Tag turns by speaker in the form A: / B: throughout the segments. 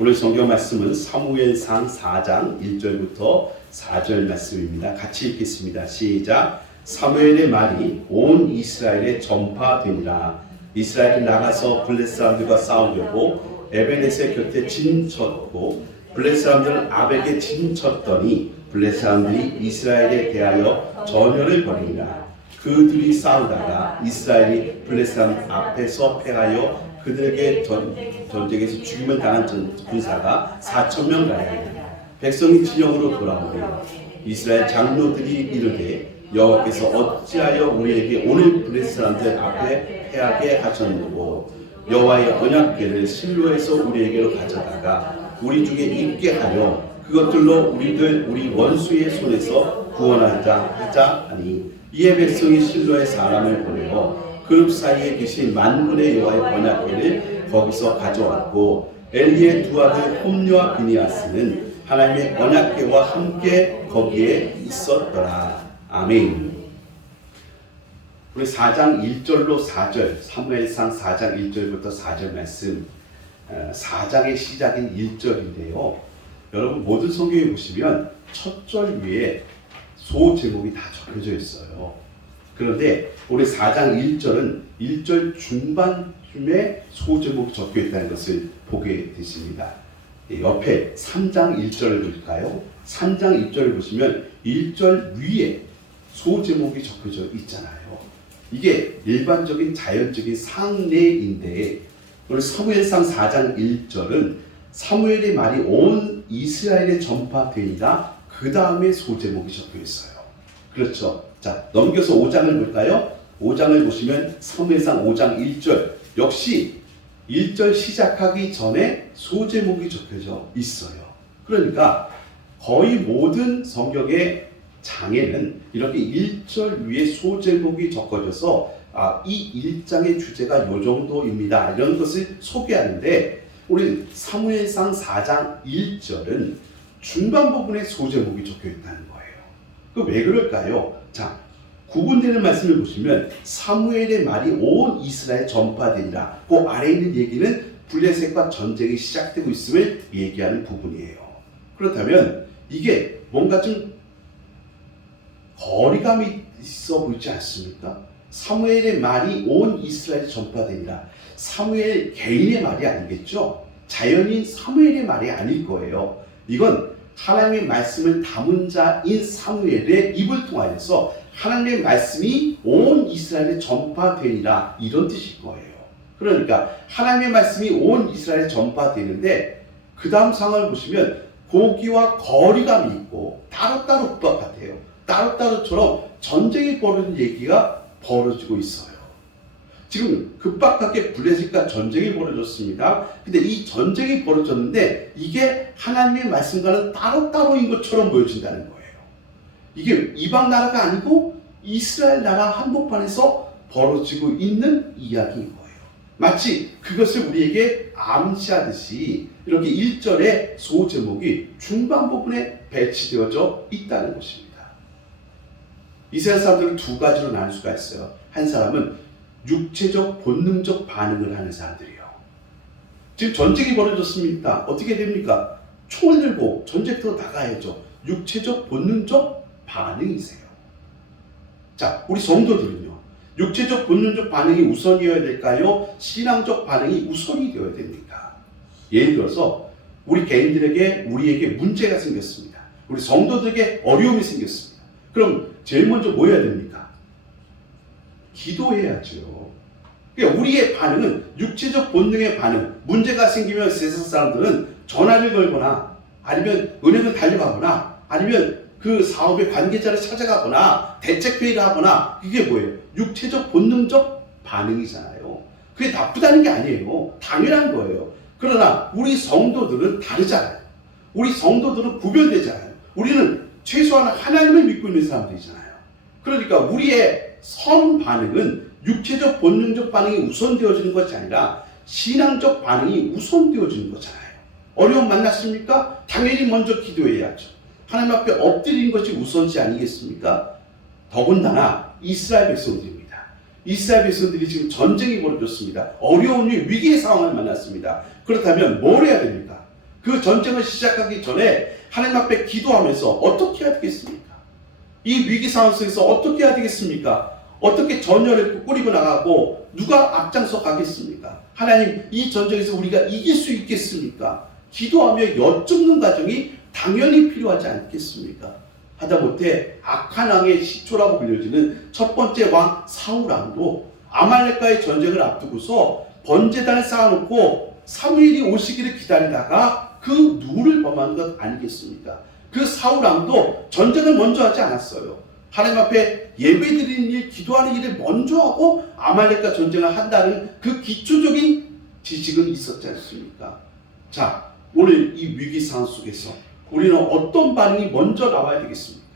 A: 오늘 성경 말씀은 사무엘상 4장 1절부터 4절 말씀입니다. 같이 읽겠습니다. 시작. 사무엘의 말이 온 이스라엘에 전파되니라. 이스라엘이 나가서 블레 사람들과 싸우려고 에베넷의 곁에 진쳤고 블레 사람들은 아벡에 진쳤더니 블레 사람들이 이스라엘에 대하여 전열을 벌이니라. 그들이 싸우다가 이스라엘이 블레 사람 앞에서 패하여 그들에게 전, 전쟁에서 죽임을 당한 전, 군사가 4천 명 가량이다. 백성이 진영으로 돌아오니 이스라엘 장로들이 이르되 여호와께서 어찌하여 우리에게 오늘 블레스 사람들 앞에 패하게 하셨느고 여호와의 언약궤를 실로에서 우리에게로 가져다가 우리 중에 있게 하여 그것들로 우리들 우리 원수의 손에서 구원하자 하자 하니 이에 백성이 실로의 사람을 보내어 그룹 사이에 계신 만군의 여호와의 언약궤를 거기서 가져왔고 엘리의 두 아들 홈녀와 비니아스는 하나님의 언약궤와 함께 거기에 있었더라. 아멘. 우리 4장 1절로 4절, 사무엘상 4장 1절부터 4절 말씀, 4장의 시작인 1절인데요. 여러분 모든 성경에 보시면 첫 절 위에 소 제목이 다 적혀져 있어요. 그런데 우리 4장 1절은 1절 중반쯤에 소 제목이 적혀 있다는 것을 보게 되십니다. 예, 옆에 3장 1절을 볼까요? 3장 1절을 보시면 1절 위에 소 제목이 적혀져 있잖아요. 이게 일반적인 자연적인 상례인데 우리 사무엘상 4장 1절은 사무엘의 말이 온 이스라엘에 전파되니라 그 다음에 소 제목이 적혀 있어요. 그렇죠. 자 넘겨서 5장을 볼까요? 5장을 보시면 사무엘상 5장 1절 역시 1절 시작하기 전에 소제목이 적혀져 있어요. 그러니까 거의 모든 성경의 장에는 이렇게 1절 위에 소제목이 적어져서 아, 이 1장의 주제가 요 정도입니다. 이런 것을 소개하는데 우리 사무엘상 4장 1절은 중간 부분에 소제목이 적혀 있다는 거예요. 그 왜 그럴까요? 자, 구분되는 말씀을 보시면 사무엘의 말이 온 이스라엘 전파되니라. 그 아래 있는 얘기는 블레셋과 전쟁이 시작되고 있음을 얘기하는 부분이에요. 그렇다면 이게 뭔가 좀 거리감이 있어 보이지 않습니까? 사무엘의 말이 온 이스라엘 전파되니라. 사무엘 개인의 말이 아니겠죠? 자연인 사무엘의 말이 아닐 거예요. 이건 하나님의 말씀을 담은 자인 사무엘의 입을 통하여서 하나님의 말씀이 온 이스라엘에 전파되니라 이런 뜻일 거예요. 그러니까 하나님의 말씀이 온 이스라엘에 전파되는데 그 다음 상황을 보시면 고기와 거리감이 있고 따로따로 국밥 같아요. 따로따로처럼 전쟁이 벌어진 얘기가 벌어지고 있어요. 지금 급박하게 블레셋과 전쟁이 벌어졌습니다. 근데 이 전쟁이 벌어졌는데 이게 하나님의 말씀과는 따로따로인 것처럼 보여진다는 거예요. 이게 이방 나라가 아니고 이스라엘 나라 한복판에서 벌어지고 있는 이야기인 거예요. 마치 그것을 우리에게 암시하듯이 이렇게 1절의 소제목이 중반 부분에 배치되어져 있다는 것입니다. 이스라엘 사람들은 두 가지로 나눌 수가 있어요. 한 사람은 육체적 본능적 반응을 하는 사람들이요. 지금 전쟁이 벌어졌습니다. 어떻게 됩니까? 총을 들고 전쟁터로 나가야죠. 육체적 본능적 반응이세요. 자, 우리 성도들은요. 육체적 본능적 반응이 우선이어야 될까요? 신앙적 반응이 우선이 되어야 됩니까? 예를 들어서 우리 개인들에게 우리에게 문제가 생겼습니다. 우리 성도들에게 어려움이 생겼습니다. 그럼 제일 먼저 뭐 해야 됩니까? 기도해야죠. 그러니까 우리의 반응은 육체적 본능의 반응. 문제가 생기면 세상 사람들은 전화를 걸거나 아니면 은행을 달려가거나 아니면 그 사업의 관계자를 찾아가거나 대책회의를 하거나 이게 뭐예요? 육체적 본능적 반응이잖아요. 그게 나쁘다는 게 아니에요. 당연한 거예요. 그러나 우리 성도들은 다르잖아요. 우리 성도들은 구별되잖아요. 우리는 최소한 하나님을 믿고 있는 사람들이잖아요. 그러니까 우리의 선 반응은 육체적 본능적 반응이 우선되어지는 것이 아니라 신앙적 반응이 우선되어지는 거잖아요. 어려움 만났습니까? 당연히 먼저 기도해야죠. 하나님 앞에 엎드리는 것이 우선시 아니겠습니까? 더군다나 이스라엘 백성들입니다. 이스라엘 백성들이 지금 전쟁이 벌어졌습니다. 어려운 일, 위기의 상황을 만났습니다. 그렇다면 뭘 해야 됩니까? 그 전쟁을 시작하기 전에 하나님 앞에 기도하면서 어떻게 해야 되겠습니까? 이 위기 상황 속에서 어떻게 해야 되겠습니까? 어떻게 전열을 꾸리고 나가고 누가 앞장서 가겠습니까? 하나님 이 전쟁에서 우리가 이길 수 있겠습니까? 기도하며 여쭙는 과정이 당연히 필요하지 않겠습니까? 하다못해 악한 왕의 시초라고 불려지는 첫 번째 왕 사울 왕도 아말렉과의 전쟁을 앞두고서 번제단을 쌓아놓고 사무엘이 오시기를 기다리다가 그 누를 범한 것 아니겠습니까? 그 사울왕도 전쟁을 먼저 하지 않았어요. 하나님 앞에 예배 드리는 일, 기도하는 일을 먼저 하고 아말렉과 전쟁을 한다는 그 기초적인 지식은 있었지 않습니까? 자, 오늘 이 위기 상황 속에서 우리는 어떤 반응이 먼저 나와야 되겠습니까?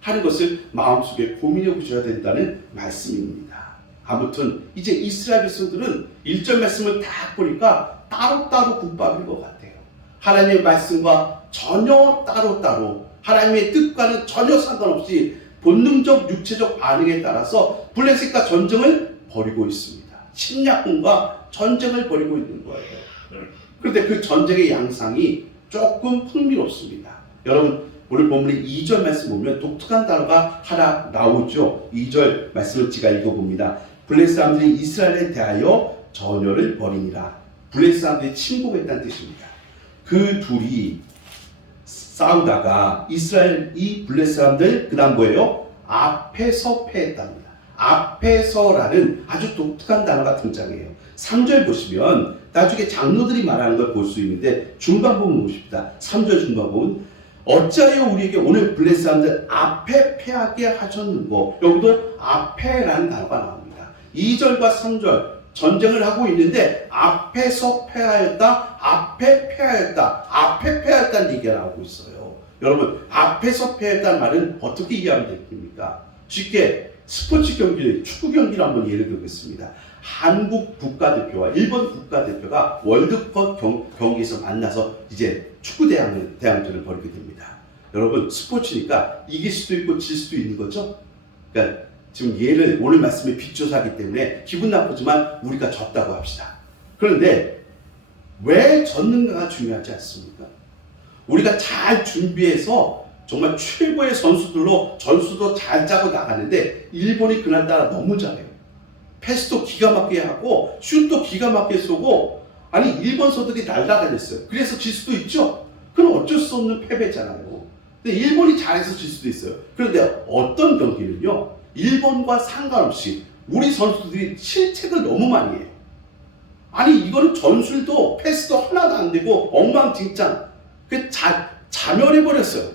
A: 하는 것을 마음속에 고민해 보셔야 된다는 말씀입니다. 아무튼 이제 이스라엘 백성들은 1절 말씀을 다 보니까 따로따로 국밥인 것 같아요. 하나님의 말씀과 전혀 따로따로 하나님의 뜻과는 전혀 상관없이 본능적 육체적 반응에 따라서 블레셋과 전쟁을 벌이고 있습니다. 침략군과 전쟁을 벌이고 있는 거예요. 그런데 그 전쟁의 양상이 조금 흥미롭습니다. 여러분 오늘 본문의 2절 말씀 보면 독특한 단어가 하나 나오죠. 2절 말씀을 제가 읽어봅니다. 블레셋 사람들이 이스라엘에 대하여 전열을 벌이니라. 블레셋 사람들이 침공했다는 뜻입니다. 그 둘이 싸우다가 이스라엘이 블레셋 사람들 그 다음 뭐예요? 앞에서 패했답니다. 앞에서라는 아주 독특한 단어가 등장해요. 3절 보시면 나중에 장로들이 말하는 걸 볼 수 있는데 중간 부분 보십니다. 3절 중간 부분 어찌하여 우리에게 오늘 블레셋 사람들 앞에 패하게 하셨는고 여기도 앞에라는 단어가 나옵니다. 2절과 3절 전쟁을 하고 있는데 앞에서 패하였다, 앞에 패하였다, 앞에 패하였다는 얘기가 나오고 있어요. 여러분 앞에서 패했다는 말은 어떻게 이해하면 됩니까? 쉽게 스포츠 경기, 축구 경기를 한번 예를 들겠습니다. 한국 국가대표와 일본 국가대표가 월드컵 경, 경기에서 만나서 이제 축구 대항, 대항전을 벌이게 됩니다. 여러분 스포츠니까 이길 수도 있고 질 수도 있는 거죠. 그러니까 지금 얘를 오늘 말씀에 비춰서 하기 때문에 기분 나쁘지만 우리가 졌다고 합시다. 그런데 왜 졌는가가 중요하지 않습니까? 우리가 잘 준비해서 정말 최고의 선수들로 전술도 잘 짜고 나가는데 일본이 그날따라 너무 잘해요. 패스도 기가 막히게 하고 슛도 기가 막히게 쏘고 아니 일본 선수들이 날라다녔어요. 그래서 질 수도 있죠. 그건 어쩔 수 없는 패배잖아요. 근데 일본이 잘해서 질 수도 있어요. 그런데 어떤 경기는요. 일본과 상관없이 우리 선수들이 실책을 너무 많이 해요. 아니 이거는 전술도 패스도 하나도 안 되고 엉망진창 그 자, 자멸해 버렸어요.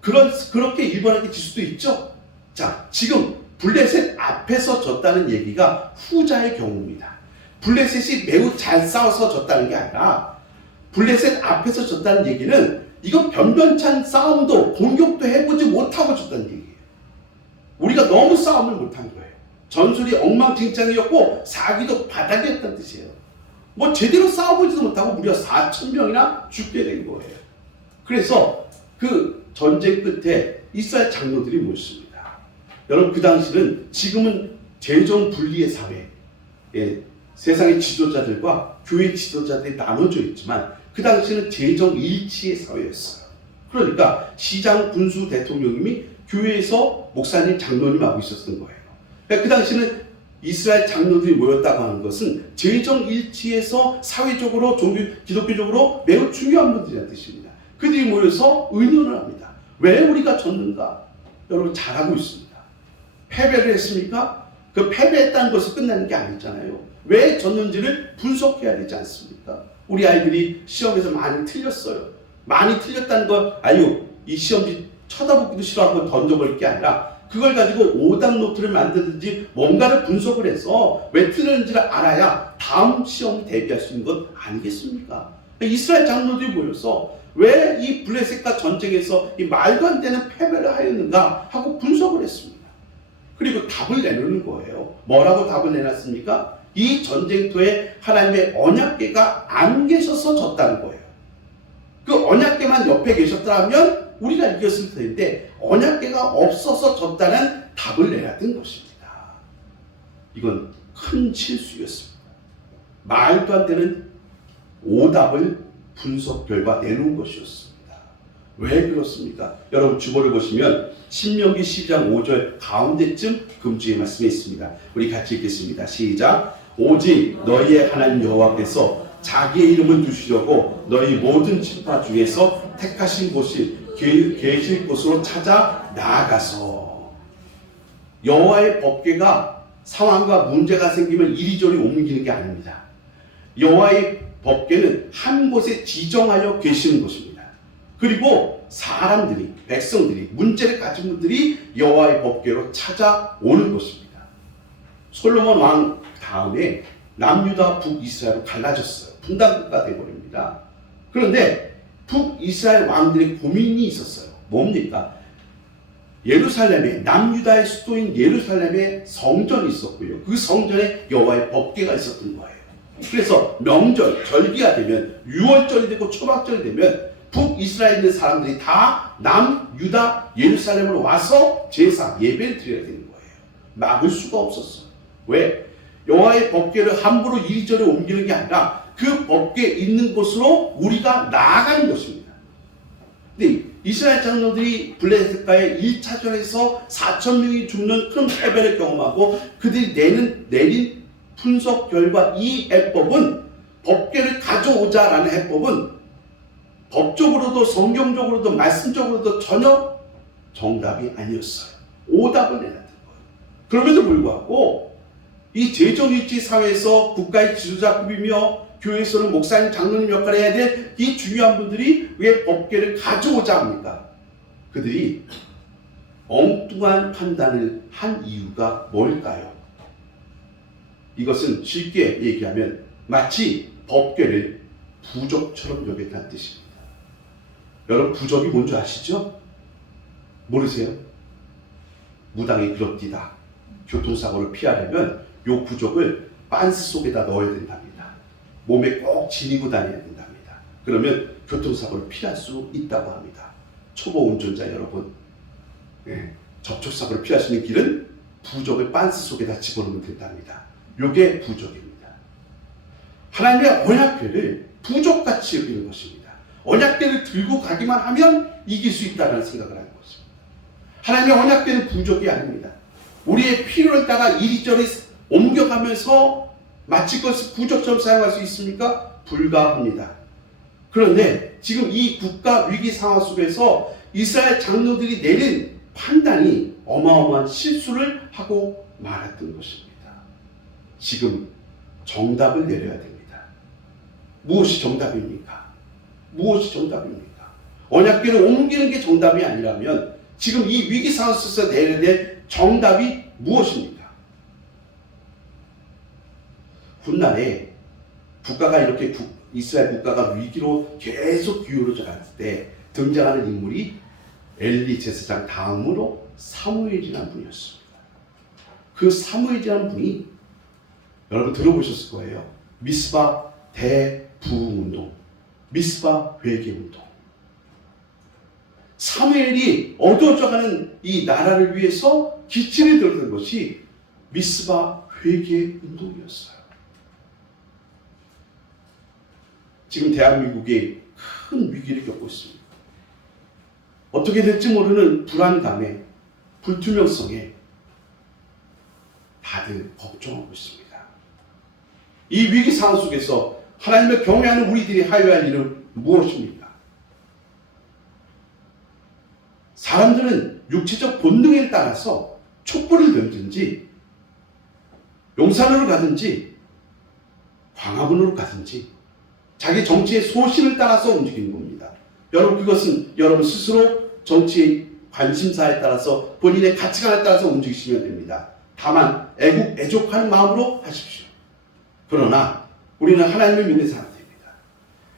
A: 그런 그렇게 일본에게 질 수도 있죠. 자 지금 블레셋 앞에서 졌다는 얘기가 후자의 경우입니다. 블레셋이 매우 잘 싸워서 졌다는 게 아니라 블레셋 앞에서 졌다는 얘기는 이건 변변찬 싸움도 공격도 해보지 못하고 졌다는 얘기예요. 우리가 너무 싸움을 못한 거예요. 전술이 엉망진창이었고 사기도 바닥이었다는 뜻이에요. 뭐 제대로 싸워보지도 못하고 무려 4천 명이나 죽게 된 거예요. 그래서 그 전쟁 끝에 이스라엘 장로들이 모였습니다. 여러분 그 당시는 지금은 재정 분리의 사회, 예, 세상의 지도자들과 교회 지도자들이 나눠져 있지만 그 당시는 재정 일치의 사회였어요. 그러니까 시장, 군수, 대통령님이 교회에서 목사님, 장로님 하고 있었던 거예요. 그러니까 그 당시는 이스라엘 장로들이 모였다고 하는 것은 재정 일치에서 사회적으로 종교, 기독교적으로 매우 중요한 분들이라는 뜻입니다. 그들이 모여서 의논을 합니다. 왜 우리가 졌는가? 여러분 잘하고 있습니다. 패배를 했습니까? 그 패배했다는 것이 끝나는 게 아니잖아요. 왜 졌는지를 분석해야 되지 않습니까? 우리 아이들이 시험에서 많이 틀렸어요. 많이 틀렸다는 걸 아유 이 시험지 쳐다보기도 싫어하고 던져버릴 게 아니라 그걸 가지고 오답 노트를 만들든지 뭔가를 분석을 해서 왜 틀렸는지를 알아야 다음 시험 대비할 수 있는 것 아니겠습니까? 이스라엘 장로들이 모여서 왜 이 블레셋과 전쟁에서 이 말도 안 되는 패배를 하였는가 하고 분석을 했습니다. 그리고 답을 내놓는 거예요. 뭐라고 답을 내놨습니까? 이 전쟁터에 하나님의 언약계가 안 계셔서 졌다는 거예요. 그 언약계만 옆에 계셨더라면 우리가 이겼을 텐데 언약계가 없어서 졌다는 답을 내야 된 것입니다. 이건 큰 실수였습니다. 말도 안 되는 오답을 분석 결과 내놓은 것이었습니다. 왜 그렇습니까? 여러분 주보를 보시면 신명기 12장 5절 가운데쯤 금주의 말씀이 있습니다. 우리 같이 읽겠습니다. 시작. 오직 너희의 하나님 여호와께서 자기의 이름을 두시려고 너희 모든 지파 중에서 택하신 곳이 계- 계실 곳으로 찾아 나아가서 여호와의 법궤가 상황과 문제가 생기면 이리저리 옮기는 게 아닙니다. 여호와의 법궤는 한 곳에 지정하여 계시는 것입니다. 그리고 사람들이 백성들이 문제를 가진 분들이 여호와의 법궤로 찾아오는 것입니다. 솔로몬 왕 다음에 남유다 북이스라엘로 갈라졌어요. 분단국가 되어버립니다. 그런데 북이스라엘 왕들의 고민이 있었어요. 뭡니까? 예루살렘에 남유다의 수도인 예루살렘에 성전이 있었고요. 그 성전에 여호와의 법궤가 있었던 거예요. 그래서 명절, 절기가 되면 6월절이 되고 초막절이 되면 북이스라엘에 있는 사람들이 다 남유다 예루살렘으로 와서 제사 예배를 드려야 되는 거예요. 막을 수가 없었어. 왜? 여호와의 법궤를 함부로 이리저리 옮기는 게 아니라 그 법궤 있는 곳으로 우리가 나아가는 것입니다. 근데 이스라엘 장로들이 블레셋과의 1차전에서 4천 명이 죽는 큰 패배를 경험하고 그들이 내는 내린 분석 결과 이 해법은 법궤를 가져오자라는 해법은 법적으로도 성경적으로도 말씀적으로도 전혀 정답이 아니었어요. 오답을 내놨던 거예요. 그럼에도 불구하고 이 재정일치 사회에서 국가의 지도자급이며 교회에서는 목사님, 장로님 역할을 해야 될 이 중요한 분들이 왜 법계를 가져오자 합니까? 그들이 엉뚱한 판단을 한 이유가 뭘까요? 이것은 쉽게 얘기하면 마치 법계를 부적처럼 여겼다는 뜻입니다. 여러분 부적이 뭔지 아시죠? 모르세요? 무당이 그렇디다. 교통사고를 피하려면 요 부적을 빤스 속에다 넣어야 된답니다. 몸에 꼭 지니고 다녀야 된답니다. 그러면 교통사고를 피할 수 있다고 합니다. 초보 운전자 여러분, 예, 접촉사고를 피할 수 있는 길은 부적을 빤스 속에다 집어넣으면 된답니다. 요게 부적입니다. 하나님의 언약궤를 부적같이 여기는 것입니다. 언약궤를 들고 가기만 하면 이길 수 있다는 생각을 하는 것입니다. 하나님의 언약궤는 부적이 아닙니다. 우리의 필요에 따라 이리저리 옮겨가면서 마치 그것을 부적처럼 사용할 수 있습니까? 불가합니다. 그런데 지금 이 국가 위기 상황 속에서 이스라엘 장로들이 내린 판단이 어마어마한 실수를 하고 말았던 것입니다. 지금 정답을 내려야 됩니다. 무엇이 정답입니까? 무엇이 정답입니까? 언약궤를 옮기는 게 정답이 아니라면 지금 이 위기 상황 속에서 내려야 될 정답이 무엇입니까? 훗날에 국가가 이렇게 국- 이스라엘 국가가 위기로 계속 기울어져 갔을 때 등장하는 인물이 엘리 제사장 다음으로 사무엘이라는 분이었습니다. 그 사무엘이라는 분이 여러분 들어보셨을 거예요. 미스바 대부흥운동, 미스바 회개운동. 사무엘이 어두워져가는 이 나라를 위해서 기치를 들었던 것이 미스바 회개 운동이었어요. 지금 대한민국이 큰 위기를 겪고 있습니다. 어떻게 될지 모르는 불안감에 불투명성에 다들 걱정하고 있습니다. 이 위기 상황 속에서 하나님을 경외하는 우리들이 하여야 할 일은 무엇입니까? 사람들은 육체적 본능에 따라서 촛불을 들든지 용산으로 가든지 광화문으로 가든지 자기 정치의 소신을 따라서 움직이는 겁니다. 여러분 그것은 여러분 스스로 정치의 관심사에 따라서 본인의 가치관에 따라서 움직이시면 됩니다. 다만 애국 애족하는 마음으로 하십시오. 그러나 우리는 하나님을 믿는 사람들입니다.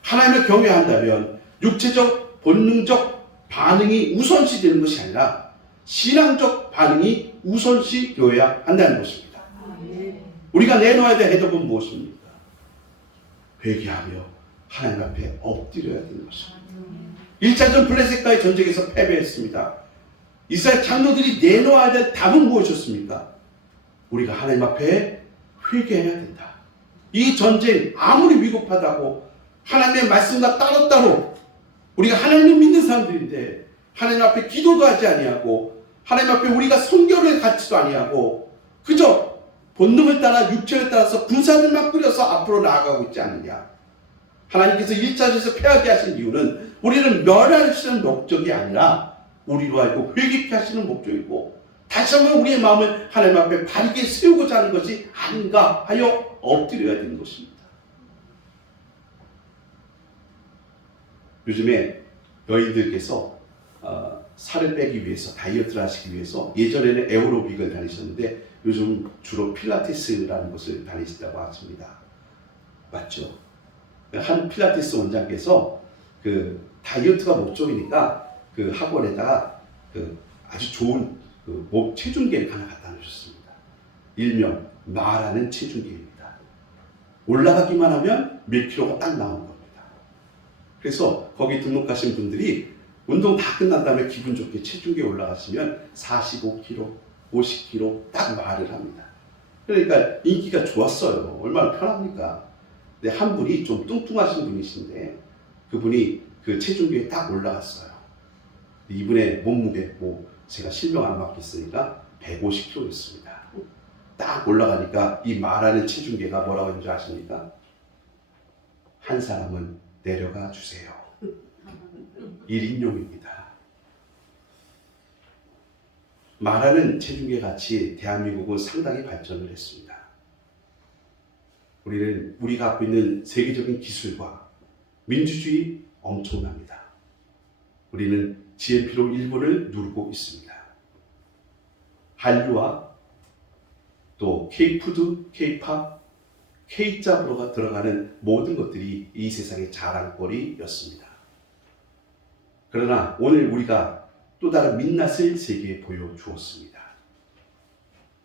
A: 하나님을 경외한다면 육체적 본능적 반응이 우선시 되는 것이 아니라 신앙적 반응이 우선시 되어야 한다는 것입니다. 우리가 내놓아야 될 해답은 무엇입니까? 회개하며 하나님 앞에 엎드려야 되는 것입니다. 1차전 블레셋과의 전쟁에서 패배했습니다. 이스라엘 장로들이 내놓아야 될 답은 무엇이었습니까? 우리가 하나님 앞에 회개해야 된다. 이 전쟁 아무리 위급하다고 하나님의 말씀과 따로따로 우리가 하나님을 믿는 사람들인데 하나님 앞에 기도도 하지 아니하고 하나님 앞에 우리가 성결을 갖지도 아니하고 그저 본능을 따라 육체를 따라서 군사들만 꾸려서 앞으로 나아가고 있지 않느냐. 하나님께서 일자리에서 패하게 하신 이유는 우리를 멸하시는 목적이 아니라 우리로 알고 회개케 하시는 목적이고 다시 한번 우리의 마음을 하나님 앞에 바르게 세우고자 하는 것이 아닌가 하여 엎드려야 되는 것입니다. 요즘에 여인들께서 어, 살을 빼기 위해서 다이어트를 하시기 위해서 예전에는 에어로빅을 다니셨는데 요즘 주로 필라테스라는 곳을 다니신다고 하십니다. 맞죠? 한 필라테스 원장께서 그 다이어트가 목적이니까 그 학원에다가 그 아주 좋은 그 목 체중계를 하나 갖다 놓으셨습니다. 일명 마라는 체중계입니다. 올라가기만 하면 몇 킬로가 딱 나오는 겁니다. 그래서 거기 등록하신 분들이 운동 다 끝난 다음에 기분 좋게 체중계에 올라가시면 45kg, 50kg 딱 말을 합니다. 그러니까 인기가 좋았어요. 얼마나 편합니까? 근데 한 분이 좀 뚱뚱하신 분이신데 그분이 그 체중계에 딱 올라갔어요. 이분의 몸무게 뭐 제가 실명 안 맡겼으니까 150kg였습니다. 딱 올라가니까 이 말하는 체중계가 뭐라고 했는지 아십니까? 한 사람은 내려가 주세요. 1인용입니다. 말하는 체중계 같이 대한민국은 상당히 발전을 했습니다. 우리는 우리가 갖고 있는 세계적인 기술과 민주주의 엄청납니다. 우리는 GNP로 일본을 누르고 있습니다. 한류와 또 K푸드, K팝, K자로가 들어가는 모든 것들이 이 세상의 자랑거리였습니다. 그러나 오늘 우리가 또 다른 민낯을 세계에 보여주었습니다.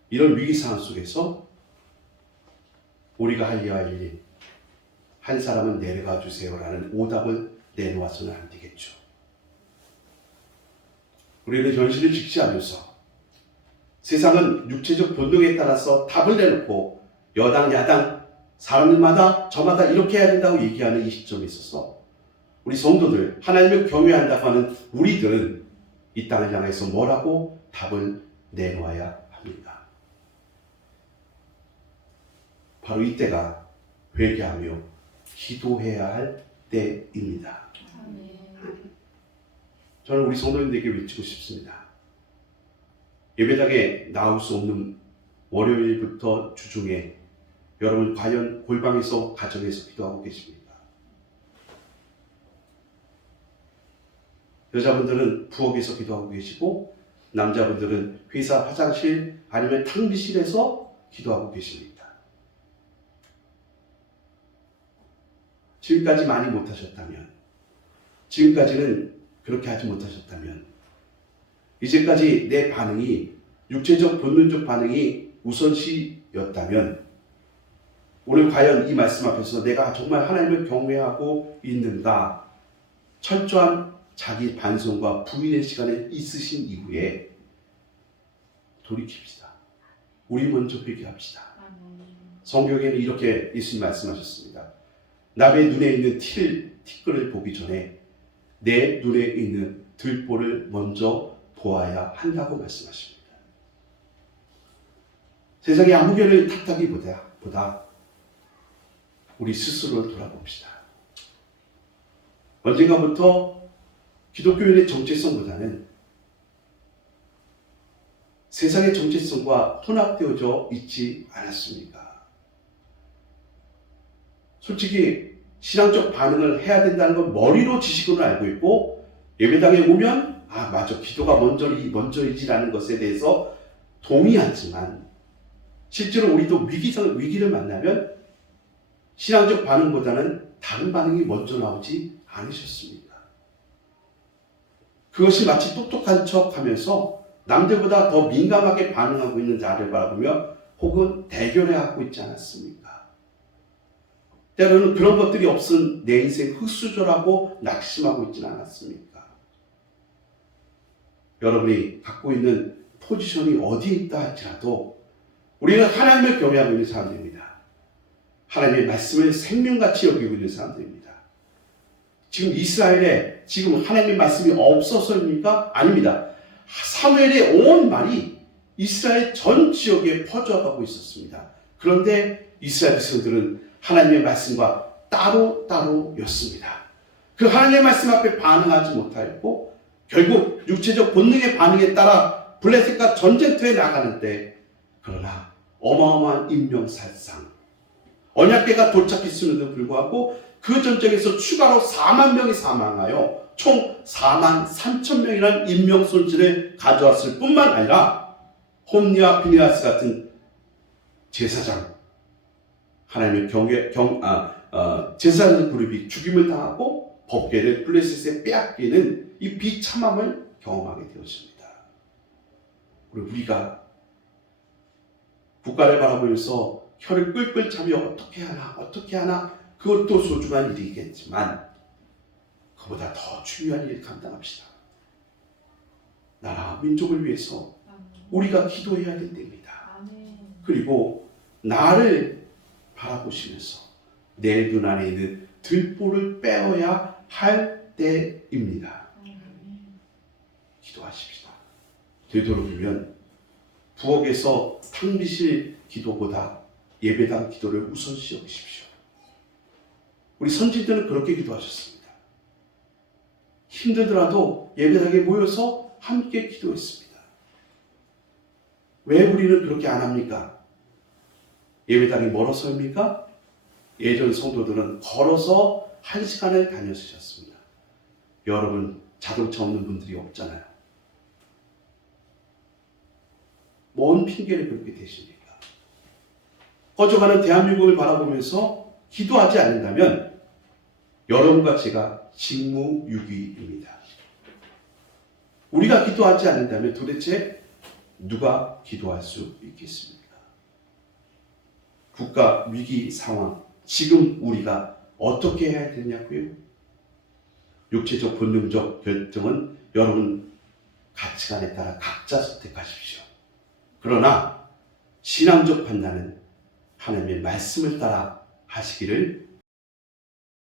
A: 이런 위기 상황 속에서 우리가 하려야 할 일, 한 사람은 내려가 주세요라는 오답을 내놓아서는 안 되겠죠. 우리는 현실을 직시하면서 세상은 육체적 본능에 따라서 답을 내놓고 여당, 야당, 사람들마다 저마다 이렇게 해야 된다고 얘기하는 이 시점에 있어서 우리 성도들, 하나님을 경외한다고 하는 우리들은 이 땅을 향해서 뭐라고 답을 내놓아야 합니까? 바로 이때가 회개하며 기도해야 할 때입니다. 저는 우리 성도님들에게 외치고 싶습니다. 예배당에 나올 수 없는 월요일부터 주중에 여러분 과연 골방에서 가정에서 기도하고 계십니까? 여자분들은 부엌에서 기도하고 계시고 남자분들은 회사 화장실 아니면 탕비실에서 기도하고 계십니다. 지금까지 많이 못하셨다면 지금까지는 그렇게 하지 못하셨다면 이제까지 내 반응이 육체적 본능적 반응이 우선시였다면 오늘 과연 이 말씀 앞에서 내가 정말 하나님을 경외하고 있는가 철저한 자기 반성과 부인의 시간에 있으신 이후에 돌이킵시다. 우리 먼저 회개합시다. 성경에는 이렇게 예수님 말씀하셨습니다. 남의 눈에 있는 틸, 티끌을 보기 전에 내 눈에 있는 들보를 먼저 보아야 한다고 말씀하십니다. 세상의 아무개를 탓하기보다 보다 우리 스스로를 돌아봅시다. 언젠가부터 기독교인의 정체성보다는 세상의 정체성과 혼합되어져 있지 않았습니까? 솔직히 신앙적 반응을 해야 된다는 건 머리로 지식으로 알고 있고 예배당에 오면 아 맞아 기도가 먼저 먼저이지라는 것에 대해서 동의하지만 실제로 우리도 위기상 위기를 만나면 신앙적 반응보다는 다른 반응이 먼저 나오지 않으셨습니까? 그것이 마치 똑똑한 척 하면서 남들보다 더 민감하게 반응하고 있는 자를 바라보며 혹은 대결해 하고 있지 않았습니까? 때로는 그런 것들이 없은 내 인생 흑수저라고 낙심하고 있지는 않았습니까? 여러분이 갖고 있는 포지션이 어디에 있다 할지라도 우리는 하나님을 경외하고 있는 사람들입니다. 하나님의 말씀을 생명같이 여기고 있는 사람들입니다. 지금 이스라엘에 지금 하나님의 말씀이 없어서입니까? 아닙니다. 사무엘의 온 말이 이스라엘 전 지역에 퍼져가고 있었습니다. 그런데 이스라엘 백성들은 하나님의 말씀과 따로 따로였습니다. 그 하나님의 말씀 앞에 반응하지 못하였고 결국 육체적 본능의 반응에 따라 블레셋과 전쟁터에 나가는데 그러나 어마어마한 인명살상 언약계가 도착했음에도 불구하고 그 전쟁에서 추가로 4만 명이 사망하여 총 4만 3천 명이라는 인명 손실을 가져왔을 뿐만 아니라 홈리와 비니아스 같은 제사장 하나님의 경계 경 아, 어, 제사장 그룹이 죽임을 당하고 법계를 블레셋에 빼앗기는 이 비참함을 경험하게 되었습니다. 그리고 우리가 국가를 바라보면서 혀를 끌끌 차며 어떻게 하나 어떻게 하나 그것도 소중한 일이겠지만 그보다 더 중요한 일을 감당합시다. 나라 민족을 위해서 우리가 기도해야 됩니다. 그리고 나를 바라보시면서 내 눈 안에 있는 들보를 빼어야 할 때입니다. 기도하십시다. 되도록이면 부엌에서 탕비실 기도보다 예배당 기도를 우선시 여기십시오. 우리 선지들은 그렇게 기도하셨습니다. 힘들더라도 예배당에 모여서 함께 기도했습니다. 왜 우리는 그렇게 안 합니까? 예배당이 멀어서입니까? 예전 성도들은 걸어서 한 시간을 다녔으셨습니다. 여러분 자동차 없는 분들이 없잖아요. 뭔 핑계를 그렇게 대십니까? 꺼져가는 대한민국을 바라보면서 기도하지 않는다면 여러분과 제가 직무유기입니다. 우리가 기도하지 않는다면 도대체 누가 기도할 수 있겠습니까? 국가 위기 상황, 지금 우리가 어떻게 해야 되냐고요? 육체적 본능적 결정은 여러분 가치관에 따라 각자 선택하십시오. 그러나 신앙적 판단은 하나님의 말씀을 따라 하시기를